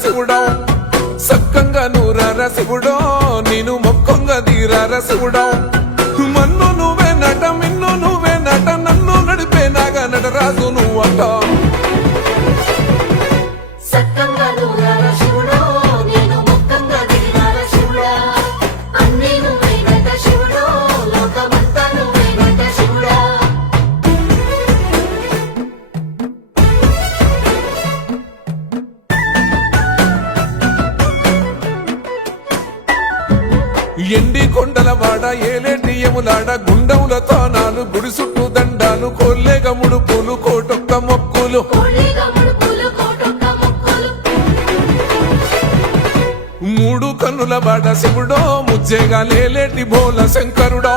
శివుడో సక్కంగా నూరార శివుడో నేను మొక్కంగా తీరార శివుడో మన్ను నువ్వే నట మిన్ను నువ్వే నట నన్ను నడిపే నాగా నటరాజు నువ్వట ఎండి కొండల వాడ ఏలేటి యములాడ గుండములతో నాలు గుడి చుట్టూ దండాలు కోల్లేగ ముడుపులు కోటొక్క మొక్కులు మూడు కన్నుల వాడ శివుడో ముజ్జేగా లేలేటి బోల శంకరుడో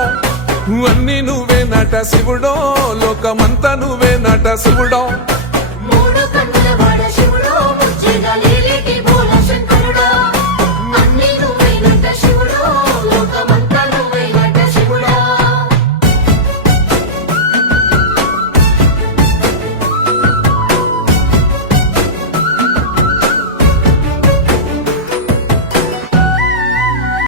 అన్ని నువ్వే నట శివుడో లోకమంతా నువ్వే నట శివుడో